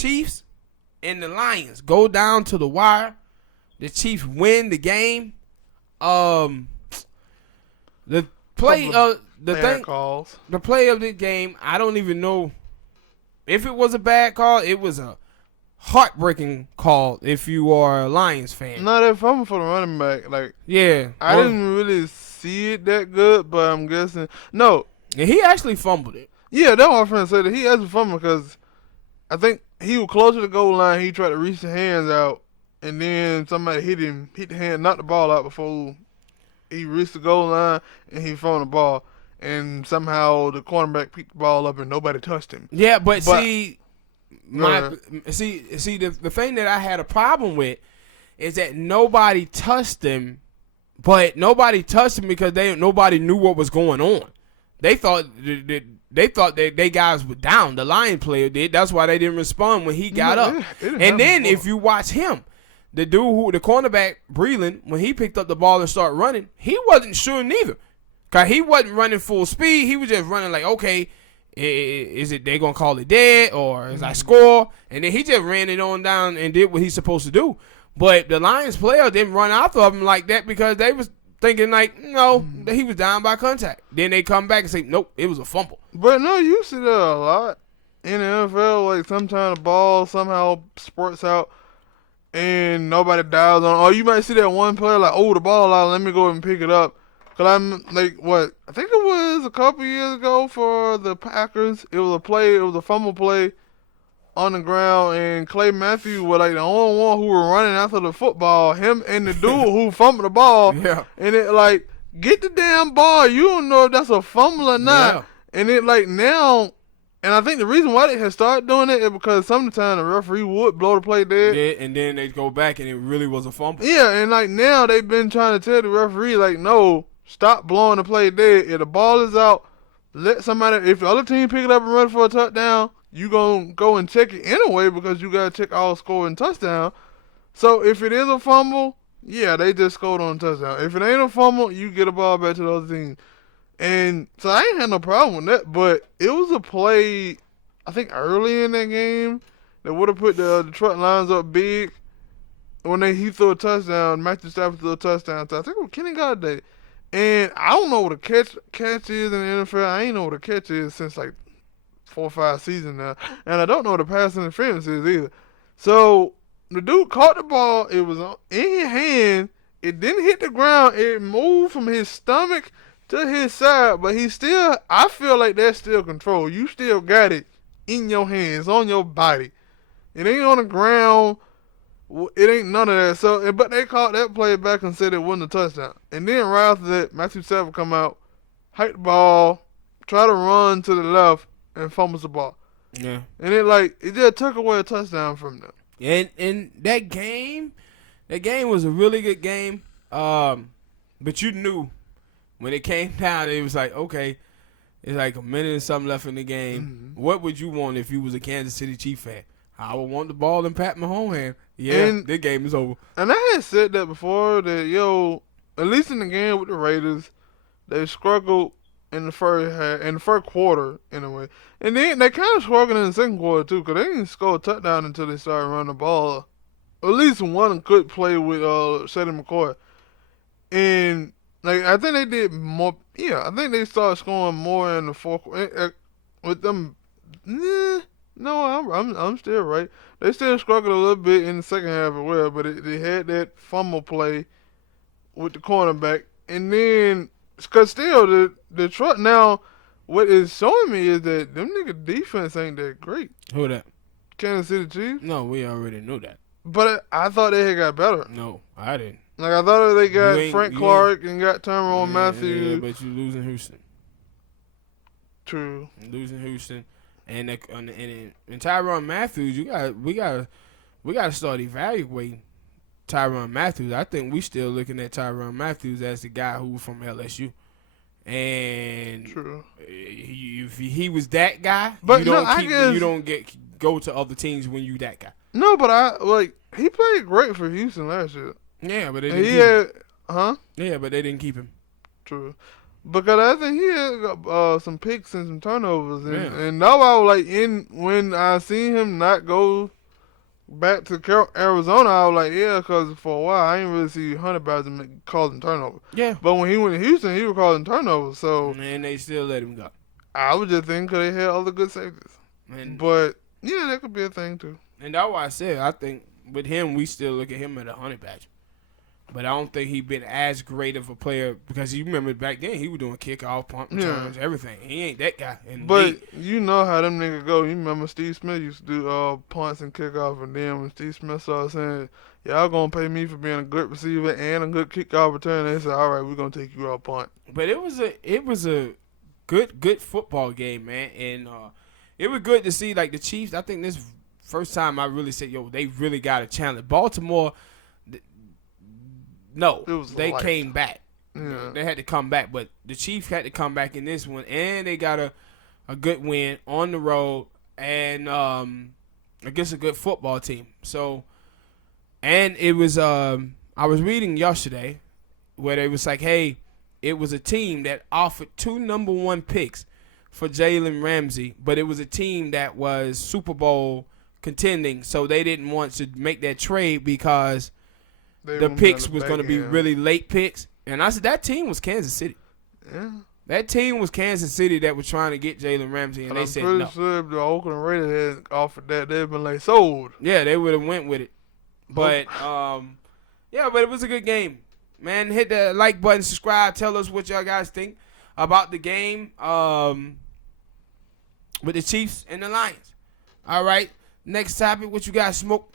Chiefs and the Lions go down to the wire. The Chiefs win the game. The play the play of the game, I don't even know if it was a bad call. It was a heartbreaking call if you are a Lions fan. No, that fumble for the running back, like, yeah, I didn't really see it that good, but I'm guessing no. And he actually fumbled it. Yeah, that's what my friend said. That he actually fumbled because I think he was close to the goal line. He tried to reach the hands out, and then somebody hit the hand, knocked the ball out before he reached the goal line, and he fumbled the ball. And somehow the cornerback picked the ball up, and nobody touched him. Yeah, but see, the thing that I had a problem with is that nobody touched him, but nobody touched him because nobody knew what was going on. They thought that they guys were down. The Lion player did. That's why they didn't respond when he got up. And then if you watch him, the cornerback, Breland, when he picked up the ball and started running, he wasn't sure neither. Because he wasn't running full speed. He was just running like, okay, is it they going to call it dead or is I score? And then he just ran it on down and did what he's supposed to do. But the Lions player didn't run out of him like that because they was thinking like, no, that he was down by contact. Then they come back and say, nope, it was a fumble. But no, you see that a lot in the NFL. Like sometimes the ball somehow spurts out and nobody dials on. Or you might see that one player like, oh, the ball out, let me go and pick it up. Cause I'm like, what? I think it was a couple years ago for the Packers. It was a fumble play on the ground, and Clay Matthews was like the only one who were running after the football. Him and the dude who fumbled the ball. Yeah. And it like, get the damn ball. You don't know if that's a fumble or not. Yeah. And it like now, and I think the reason why they had started doing it is because sometimes the referee would blow the play dead. Yeah, and then they go back and it really was a fumble. Yeah, and like now they've been trying to tell the referee like, no, stop blowing the play dead. If the ball is out, let somebody, if the other team pick it up and run for a touchdown, you going to go and check it anyway because you got to check all score and touchdown. So if it is a fumble, yeah, they just scored on a touchdown. If it ain't a fumble, you get a ball back to the other team. And so I ain't had no problem with that, but it was a play, I think early in that game, that would have put the Detroit Lions up big when he threw a touchdown. Matthew Stafford threw a touchdown. So I think it was Kenny Golladay. And I don't know what a catch is in the NFL. I ain't know what a catch is since like 4 or 5 seasons now. And I don't know what a pass interference is either. So the dude caught the ball. It was in his hand. It didn't hit the ground. It moved from his stomach to his side. But I feel like that's still control. You still got it in your hands, on your body. It ain't on the ground. It ain't none of that. So, but they called that play back and said it wasn't a touchdown. And then right after that, Matthew Stafford come out, hike the ball, try to run to the left, and fumbles the ball. Yeah. And it just took away a touchdown from them. And that game was a really good game. But you knew when it came down, it was like, okay, it's like a minute and something left in the game. Mm-hmm. What would you want if you was a Kansas City Chiefs fan? I would want the ball in Pat Mahomes' hand. Yeah, this game is over. And I had said that before, that, at least in the game with the Raiders, they struggled in the first quarter, anyway. And then they kind of struggled in the second quarter, too, because they didn't score a touchdown until they started running the ball. At least one good play with Shady McCoy. And, like, I think they did more. Yeah, I think they started scoring more in the fourth quarter. With them, no, I'm still right. They still struggled a little bit in the second half as well, but they had that fumble play with the cornerback. And then, because still, the Detroit now, what it's showing me is that them nigga defense ain't that great. Who that? Kansas City Chiefs? No, we already knew that. But I thought they had got better. No, I didn't. Like, I thought they got Frank Clark and got Tyrone Matthews. Yeah, but you losing Houston. True. Losing Houston. And Tyrann Matthews, we gotta start evaluating Tyrann Matthews. I think we still looking at Tyrann Matthews as the guy who was from LSU. And true. If he was that guy, but you don't go to other teams when you that guy. No, but he played great for Houston last year. Yeah, but they didn't keep him. Huh? Yeah, but they didn't keep him. True. Because I think he had some picks and some turnovers, Yeah. and that's why I was like, when I seen him not go back to Arizona, I was like, yeah, because for a while I didn't really see Hunter Biden causing turnovers. Yeah. But when he went to Houston, he was causing turnovers. So And they still let him go. I was just thinking because they had other good safeties. But yeah, that could be a thing too. And that's why I said I think with him we still look at him as a honey badger. But I don't think he's been as great of a player because you remember back then he was doing kickoff, punt returns, everything. He ain't that guy. But you know how them niggas go. You remember Steve Smith used to do punts and kickoff, and then when Steve Smith started saying, y'all gonna pay me for being a good receiver and a good kickoff return, they said, all right, we're gonna take you out punt. But it was a good football game, man, and it was good to see like the Chiefs. I think this first time I really said, yo, they really got a challenge. Baltimore. No, they came back. Yeah. They had to come back, but the Chiefs had to come back in this one, and they got a good win on the road and against a good football team. So, and it was I was reading yesterday where they was like, hey, it was a team that offered 2 number 1 picks for Jalen Ramsey, but it was a team that was Super Bowl contending, so they didn't want to make that trade because the picks was going to be really late picks. And I said that team was Kansas City. Yeah. That team was Kansas City that was trying to get Jalen Ramsey, and they said no. I'm pretty sure if the Oakland Raiders had offered that, they'd been like, sold. Yeah, they would have went with it. But, yeah, but it was a good game. Man, hit the like button, subscribe, tell us what y'all guys think about the game with the Chiefs and the Lions. All right, next topic, what you guys smoke?